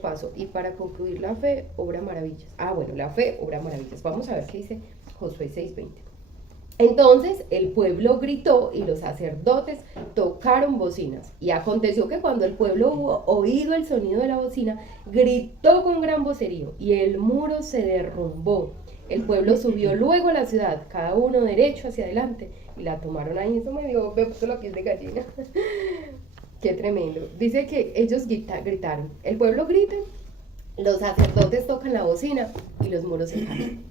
paso. Y para concluir, la fe obra maravillas. Bueno, la fe obra maravillas. Vamos a ver qué dice Josué 6:20. Entonces el pueblo gritó y los sacerdotes tocaron bocinas. Y aconteció que cuando el pueblo hubo oído el sonido de la bocina, gritó con gran vocerío y el muro se derrumbó. El pueblo subió luego a la ciudad, cada uno derecho hacia adelante, y la tomaron ahí. Eso me dio lo que es de gallina. Qué tremendo. Dice que ellos gritaron. El pueblo grita, los sacerdotes tocan la bocina y los muros se caen.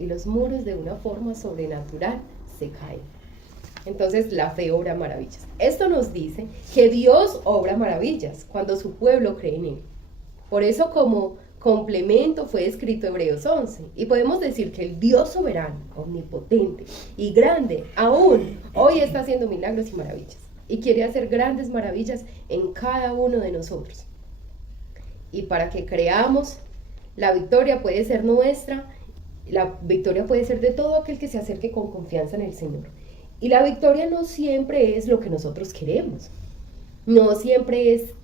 Y los muros de una forma sobrenatural se caen. Entonces la fe obra maravillas. Esto nos dice que Dios obra maravillas cuando su pueblo cree en Él. Por eso, como complemento, fue escrito Hebreos 11. Y podemos decir que el Dios soberano, omnipotente y grande, aún hoy está haciendo milagros y maravillas. Y quiere hacer grandes maravillas en cada uno de nosotros. Y para que creamos, la victoria puede ser nuestra. La victoria puede ser de todo aquel que se acerque con confianza en el Señor. Y la victoria no siempre es lo que nosotros queremos. No siempre es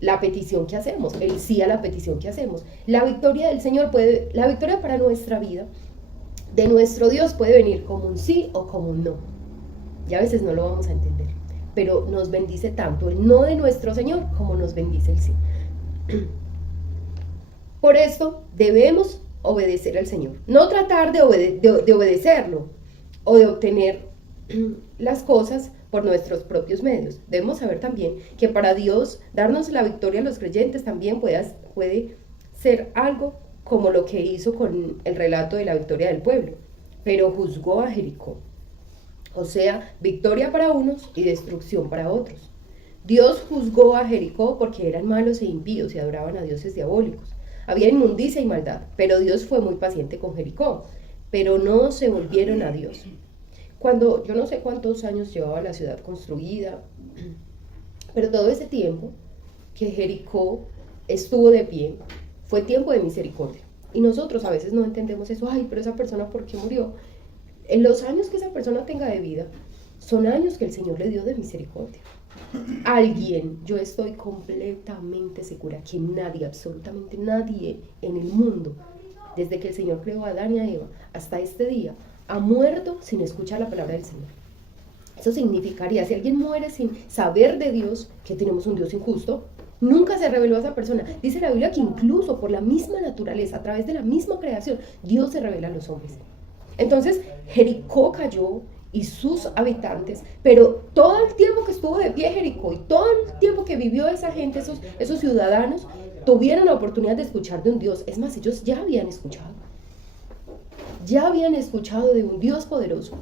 la petición que hacemos, el sí a la petición que hacemos. La victoria del Señor la victoria para nuestra vida, de nuestro Dios, puede venir como un sí o como un no. Y a veces no lo vamos a entender. Pero nos bendice tanto el no de nuestro Señor como nos bendice el sí. Por esto debemos obedecer al Señor. No tratar de obedecerlo o de obtener las cosas por nuestros propios medios. Debemos saber también que para Dios darnos la victoria a los creyentes también puede ser algo como lo que hizo con el relato de la victoria del pueblo. Pero juzgó a Jericó. O sea, victoria para unos y destrucción para otros. Dios juzgó a Jericó porque eran malos e impíos y adoraban a dioses diabólicos. Había inmundicia y maldad, pero Dios fue muy paciente con Jericó, pero no se volvieron a Dios. Cuando yo no sé cuántos años llevaba la ciudad construida, pero todo ese tiempo que Jericó estuvo de pie, fue tiempo de misericordia. Y nosotros a veces no entendemos eso. Pero esa persona, ¿por qué murió? En los años que esa persona tenga de vida, son años que el Señor le dio de misericordia. Yo estoy completamente segura que nadie, absolutamente nadie en el mundo, desde que el Señor creó a Adán y a Eva hasta este día, ha muerto sin escuchar la palabra del Señor. Eso significaría, si alguien muere sin saber de Dios, que tenemos un Dios injusto, nunca se reveló a esa persona. Dice la Biblia que incluso por la misma naturaleza, a través de la misma creación, Dios se revela a los hombres. Entonces, Jericó cayó y sus habitantes, pero todo el tiempo que estuvo de pie Jericó y todo el tiempo que vivió esa gente, esos ciudadanos, tuvieron la oportunidad de escuchar de un Dios. Es más, ellos ya habían escuchado de un Dios poderoso.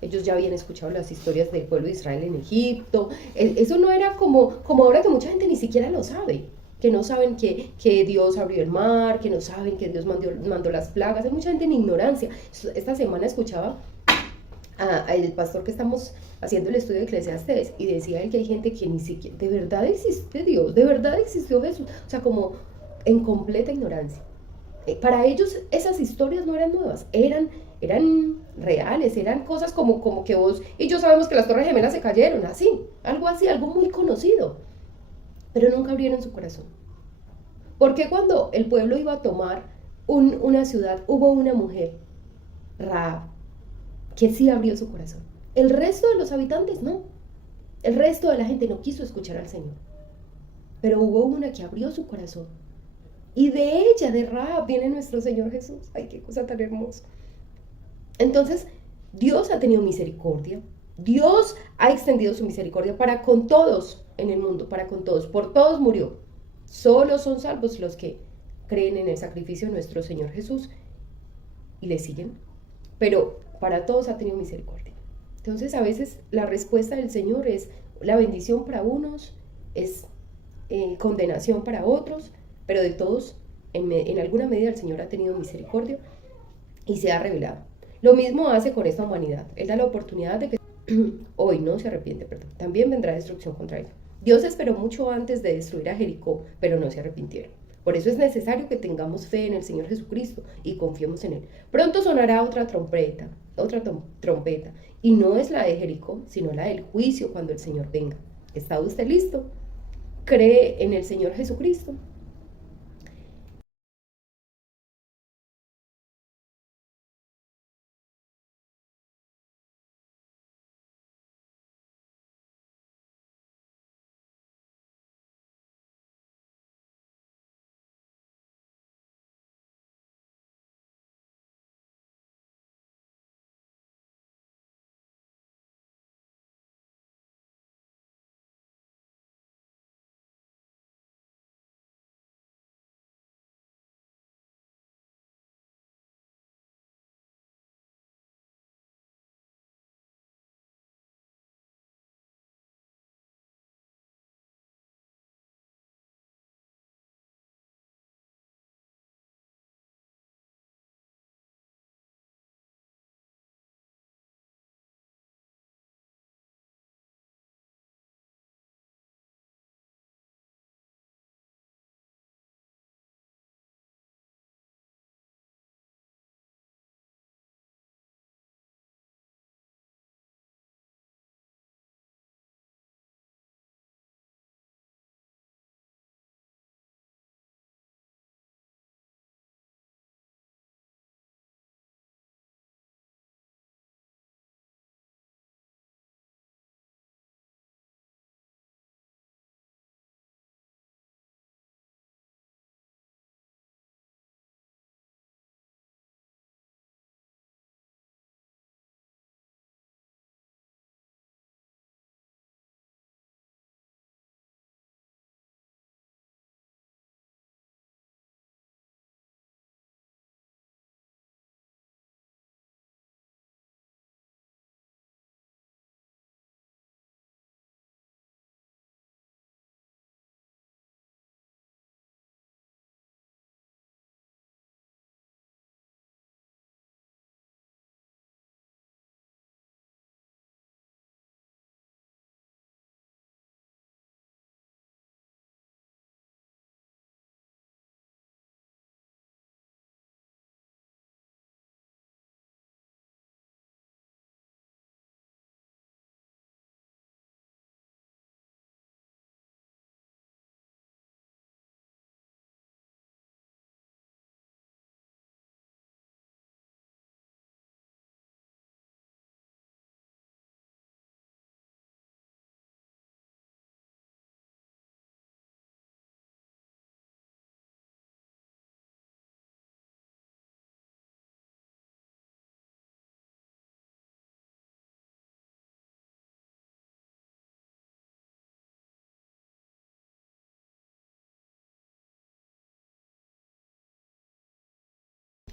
Ellos ya habían escuchado las historias del pueblo de Israel en Egipto. Eso no era como ahora, que mucha gente ni siquiera lo sabe, que no saben que Dios abrió el mar, que no saben que Dios mandó las plagas. Hay mucha gente en ignorancia. Esta semana escuchaba al pastor que estamos haciendo el estudio de Eclesiastés, y decía él que hay gente que ni siquiera, de verdad existe Dios, de verdad existió Jesús, o sea, como en completa ignorancia. Para ellos esas historias no eran nuevas, eran reales, eran cosas como que vos y yo sabemos que las Torres Gemelas se cayeron, así, algo muy conocido, pero nunca abrieron su corazón. Porque cuando el pueblo iba a tomar una ciudad, hubo una mujer, Rahab, que sí abrió su corazón. El resto de los habitantes no. El resto de la gente no quiso escuchar al Señor. Pero hubo una que abrió su corazón. Y de ella, de Rahab, viene nuestro Señor Jesús. ¡Ay, qué cosa tan hermosa! Entonces, Dios ha tenido misericordia. Dios ha extendido su misericordia para con todos en el mundo, para con todos. Por todos murió. Solo son salvos los que creen en el sacrificio de nuestro Señor Jesús y le siguen. Pero para todos ha tenido misericordia. Entonces, a veces la respuesta del Señor es la bendición para unos, es condenación para otros, pero de todos, en alguna medida, el Señor ha tenido misericordia y se ha revelado. Lo mismo hace con esta humanidad. Él da la oportunidad de que hoy no se arrepiente, también vendrá destrucción contra él. Dios esperó mucho antes de destruir a Jericó, pero no se arrepintieron. Por eso es necesario que tengamos fe en el Señor Jesucristo y confiemos en Él. Pronto sonará otra trompeta, y no es la de Jericó, sino la del juicio cuando el Señor venga. ¿Está usted listo? ¿Cree en el Señor Jesucristo?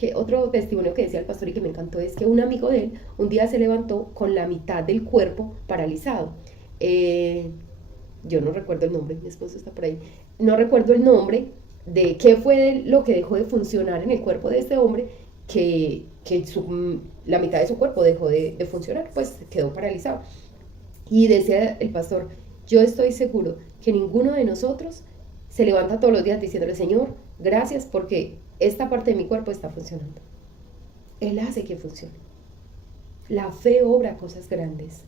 que otro testimonio que decía el pastor y que me encantó es que un amigo de él un día se levantó con la mitad del cuerpo paralizado. Yo no recuerdo el nombre, mi esposo está por ahí, no recuerdo el nombre de qué fue lo que dejó de funcionar en el cuerpo de este hombre, la mitad de su cuerpo dejó de funcionar, pues quedó paralizado. Y decía el pastor, yo estoy seguro que ninguno de nosotros se levanta todos los días diciéndole, Señor, gracias porque esta parte de mi cuerpo está funcionando. Él hace que funcione. La fe obra cosas grandes,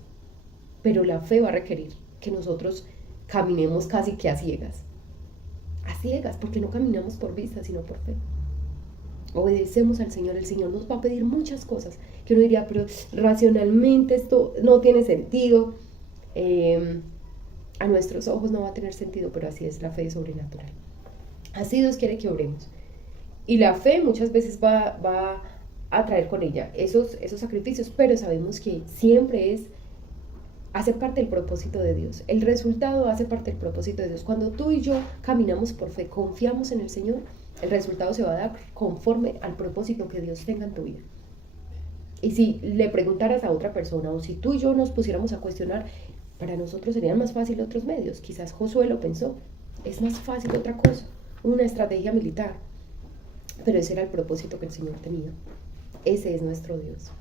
pero la fe va a requerir que nosotros caminemos casi que a ciegas. A ciegas, porque no caminamos por vista, sino por fe. Obedecemos al Señor, el Señor nos va a pedir muchas cosas que uno diría, pero racionalmente esto no tiene sentido. A nuestros ojos no va a tener sentido, pero así es la fe sobrenatural. Así Dios quiere que oremos. Y la fe muchas veces va a traer con ella esos sacrificios, pero sabemos que siempre hace parte del propósito de Dios. El resultado hace parte del propósito de Dios. Cuando tú y yo caminamos por fe, confiamos en el Señor, el resultado se va a dar conforme al propósito que Dios tenga en tu vida. Y si le preguntaras a otra persona, o si tú y yo nos pusiéramos a cuestionar, para nosotros serían más fácil otros medios. Quizás Josué lo pensó, es más fácil otra cosa, una estrategia militar. Pero ese era el propósito que el Señor tenía. Ese es nuestro Dios.